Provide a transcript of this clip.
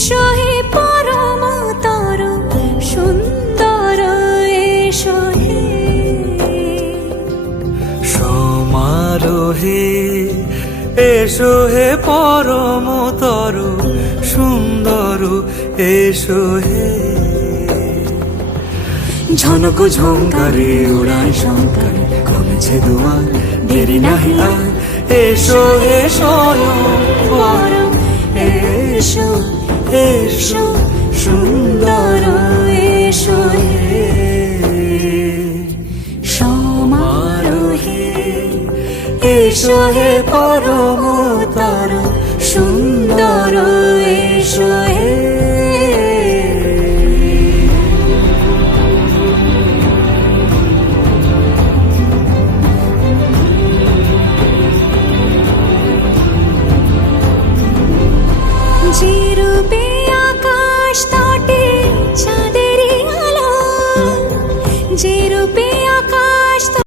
এসো হে পরমতর সুন্দর এসো হে সমারোহে এসো হে পরমতর সুন্দর এসো হে ঝনক ঝঙ্কারে উড়ায় শঙ্কারে কমেছে দুয়ার দেরি নাহি আর এসো হে স্বয়ং পরম এসো এসো সুন্দর এসো হে সমারোহে এসো হে পরমতর সুন্দর এসো হে যে রূপে